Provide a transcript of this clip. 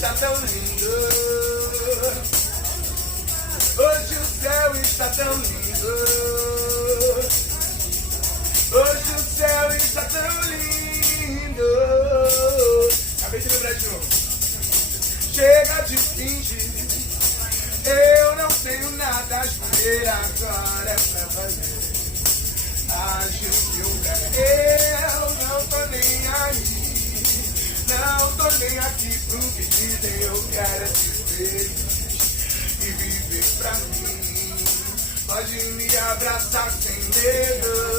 está tão lindo. Hoje o céu está tão lindo. Hoje o céu está tão lindo. Acabei de lembrar de novo. Chega de fingir. Eu não tenho nada a escolher, agora é pra fazer. Acho que eu não tô nem aí. Não tô nem aqui pro que dizem. Eu quero é te ver e viver pra mim. Pode me abraçar sem medo.